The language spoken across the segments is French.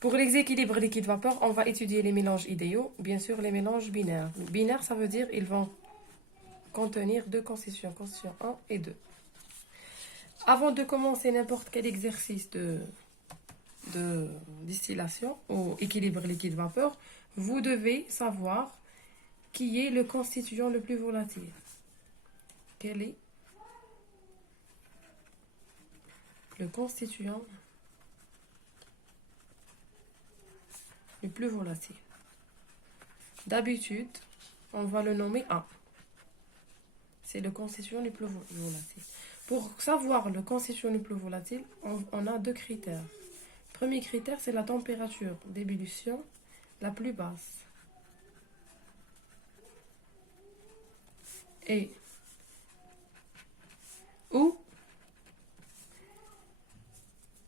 Pour l'exéquilibre liquide-vapeur, on va étudier les mélanges idéaux, bien sûr les mélanges binaires. Binaires, ça veut dire ils vont contenir deux constituants, constituant 1 et 2. Avant de commencer n'importe quel exercice de distillation ou équilibre liquide-vapeur, vous devez savoir qui est le constituant le plus volatile. Quel est le constituant le plus volatile? D'habitude, on va le nommer A. C'est le constituant le plus volatile. Pour savoir le constituant le plus volatile, on a deux critères. Premier critère, c'est la température d'ébullition la plus basse. Et ou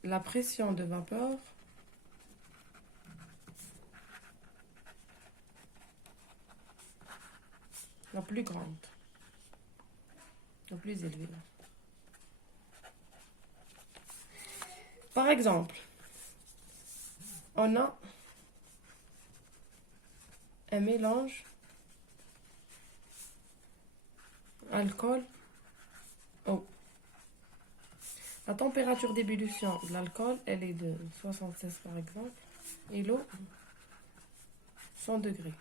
la pression de vapeur la plus grande, la plus élevée. Par exemple, on a un mélange alcool-eau. La température d'ébullition de l'alcool, elle est de 76 par exemple, et l'eau, 100 degrés.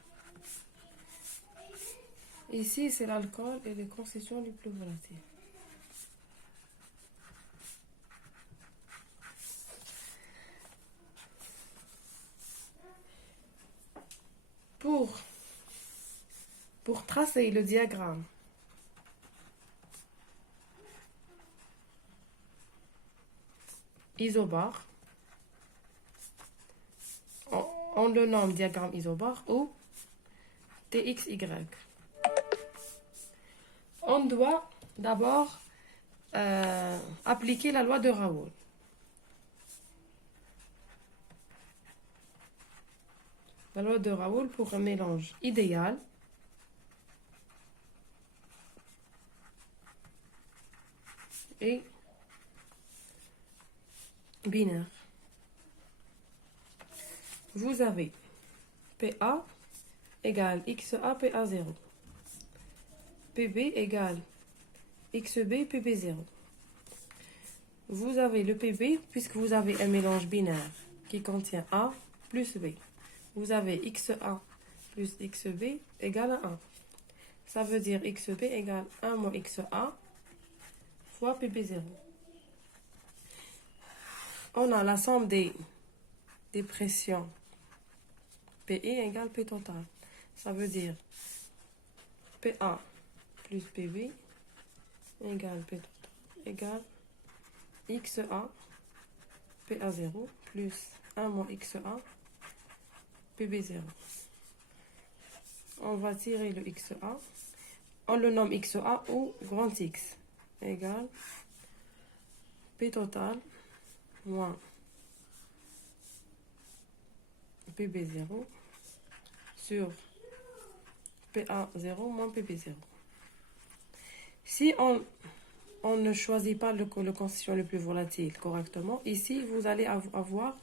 Ici, c'est l'alcool et les constituants les plus volatiles. Pour tracer le diagramme isobar, on le nomme diagramme isobar ou TXY. On doit d'abord appliquer la loi de Raoult. La loi de Raoult pour un mélange idéal et binaire. Vous avez PA égale XA PA0. PB égale XB PB0. Vous avez le PB puisque vous avez un mélange binaire qui contient A plus B. Vous avez XA plus XB égale à 1. Ça veut dire XB égale 1 moins XA fois PB0. On a la somme des pressions PE égale P total. Ça veut dire PA plus PB égale P total égale XA PA0 plus 1 moins XA PB0. On va tirer le XA. On le nomme XA ou grand X égale P total moins PB0 sur PA0 moins PB0. Si on ne choisit pas le constituant le plus volatile correctement, ici vous allez avoir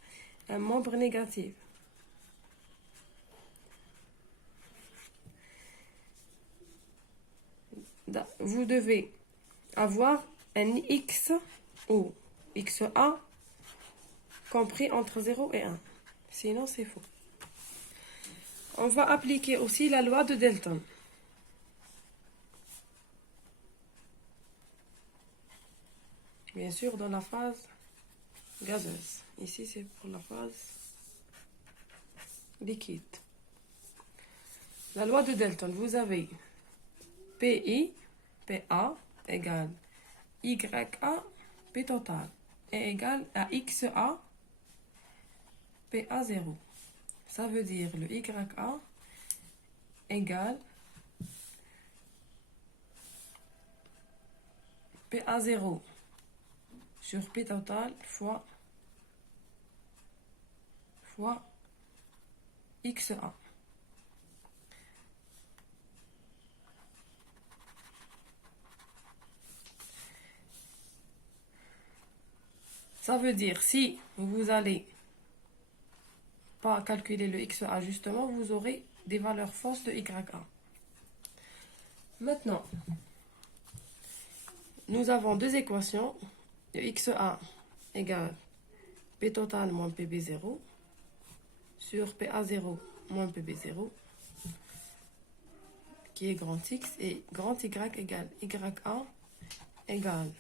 un membre négatif. Vous devez avoir un X ou XA compris entre 0 et 1. Sinon, c'est faux. On va appliquer aussi la loi de Dalton. Bien sûr, dans la phase gazeuse. Ici, c'est pour la phase liquide. La loi de Dalton, vous avez PI, PA égale YA, P total, est égal à XA, PA0. Ça veut dire le YA égale PA0 sur P total fois XA. Ça veut dire si vous allez pas calculer le XA justement, vous aurez des valeurs fausses de YA. Maintenant, nous avons deux équations. Le XA égale P total moins PB0 sur PA0 moins PB0 qui est grand X et grand Y égale YA égale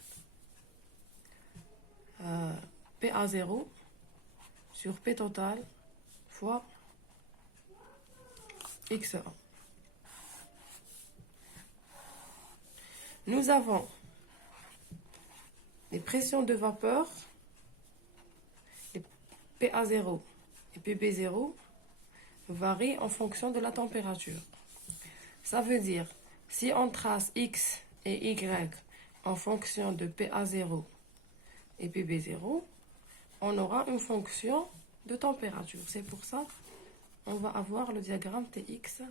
PA0 sur P total fois XA. Nous avons les pressions de vapeur, les PA0 et PB0 varient en fonction de la température. Ça veut dire, si on trace X et Y en fonction de PA0 et PB0, on aura une fonction de température. C'est pour ça qu'on va avoir le diagramme TX,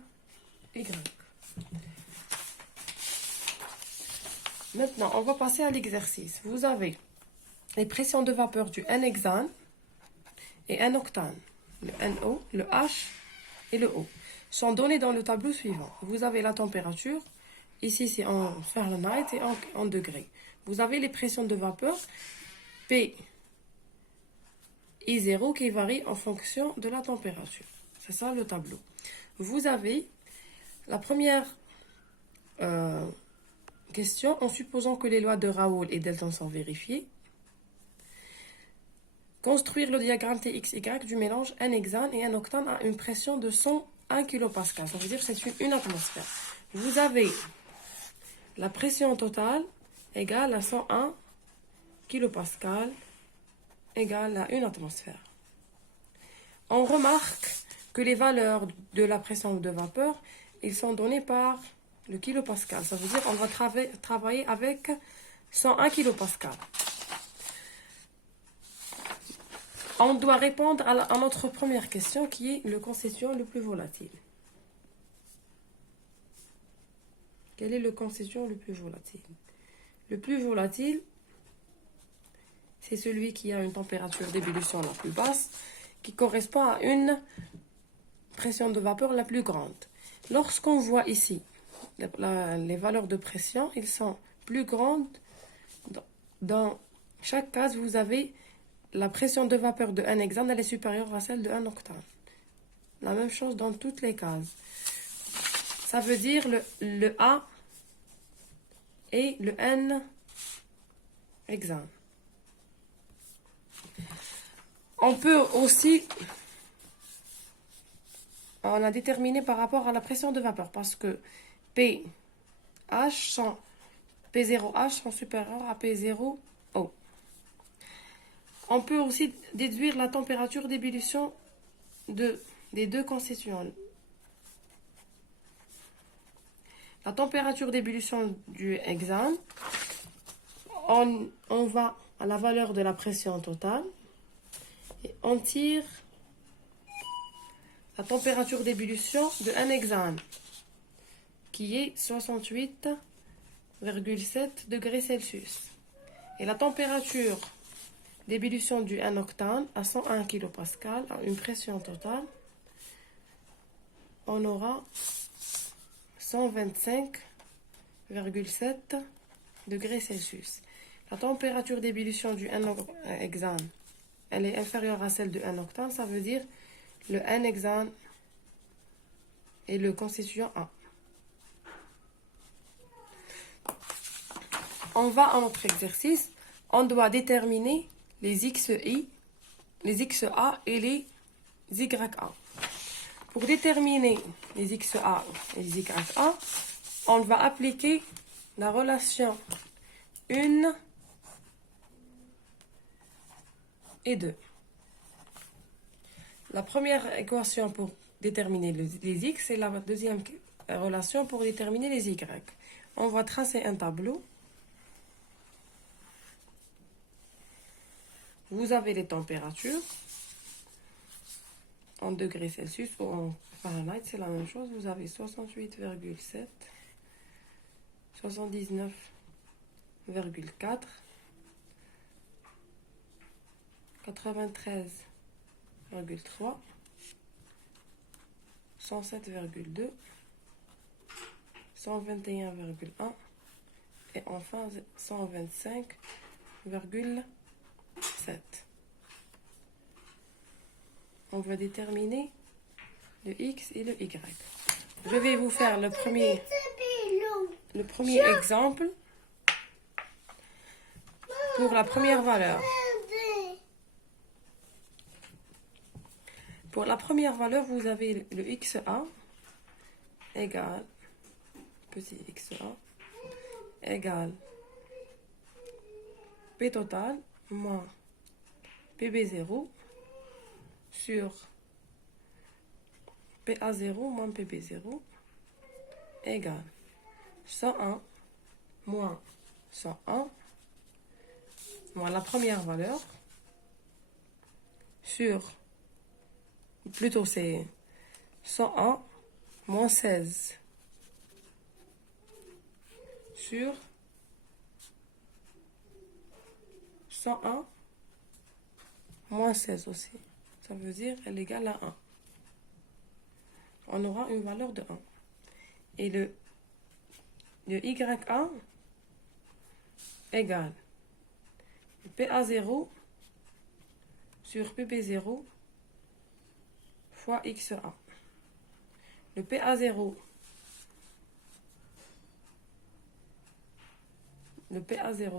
Y. Maintenant, on va passer à l'exercice. Vous avez les pressions de vapeur du N-hexane et N-octane. Le NO, le H et le O sont donnés dans le tableau suivant. Vous avez la température, ici c'est en Fahrenheit et en degrés. Vous avez les pressions de vapeur P I0 qui varient en fonction de la température. C'est ça le tableau. Vous avez la première question en supposant que les lois de Raoult et Dalton sont vérifiées. Construire le diagramme TXY du mélange N-hexane et N-octane à une pression de 101 kPa. Ça veut dire que c'est une atmosphère. Vous avez la pression totale égale à 101 kPa égale à une atmosphère. On remarque que les valeurs de la pression de vapeur, ils sont donnés par le kilopascal. Ça veut dire qu'on va travailler avec 101 kilopascal. On doit répondre à notre première question qui est le constituant le plus volatile. Quel est le constituant le plus volatile? Le plus volatile, c'est celui qui a une température d'ébullition la plus basse, qui correspond à une pression de vapeur la plus grande. Lorsqu'on voit ici les valeurs de pression, ils sont plus grandes. Dans chaque case, vous avez la pression de vapeur de N-hexane, elle est supérieure à celle de N-octane. La même chose dans toutes les cases. Ça veut dire le A et le N-hexane. On peut aussi, on a déterminé par rapport à la pression de vapeur, parce que P0H sont supérieurs à P0O. On peut aussi déduire la température d'ébullition des deux constituants. La température d'ébullition du hexane, on va à la valeur de la pression totale et on tire la température d'ébullition de un hexane qui est 68,7 degrés Celsius. Et la température d'ébullition du N-octane à 101 kPa à une pression totale, on aura 125,7 degrés Celsius. La température d'ébullition du N-hexane, elle est inférieure à celle de N-octane, ça veut dire le N-hexane est le constituant A. On va à notre exercice. On doit déterminer les XI, les XA et les YA. Pour déterminer les XA et les YA, on va appliquer la relation 1 et 2. La première équation pour déterminer les X et la deuxième relation pour déterminer les Y. On va tracer un tableau. Vous avez les températures en degrés Celsius ou en Fahrenheit, c'est la même chose. Vous avez 68,7, 79,4, 93,3 107,2, 121,1 et enfin 125,7. On va déterminer le X et le Y. Je vais vous faire le premier exemple pour la première valeur. Pour la première valeur, vous avez le XA égale, petit XA, égale P total moins PB0 sur PA0 moins PB0 égale 101 moins 101 moins la première valeur sur, plutôt c'est 101 moins 16 sur 101 moins 16 aussi. Ça veut dire elle est égale à 1. On aura une valeur de 1. Et le YA égale PA0 sur PB0 fois XA. Le PA0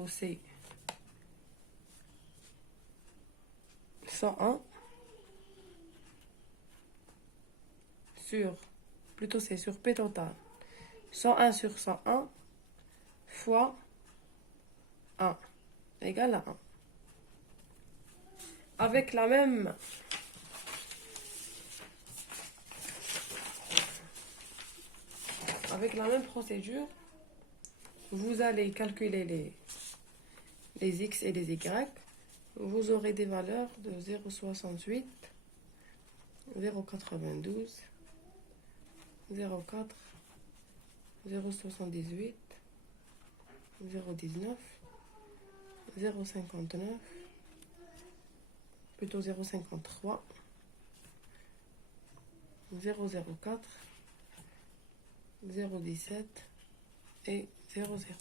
c'est 101 sur, plutôt c'est sur P total, 101 sur 101 fois 1 égale à 1. Avec la même procédure, vous allez calculer les X et les Y. Vous aurez des valeurs de 0,68, 0,92, 0,4, 0,78, 0,19, 0,59, plutôt 0,53, 0,04, 0,17 et 0,0.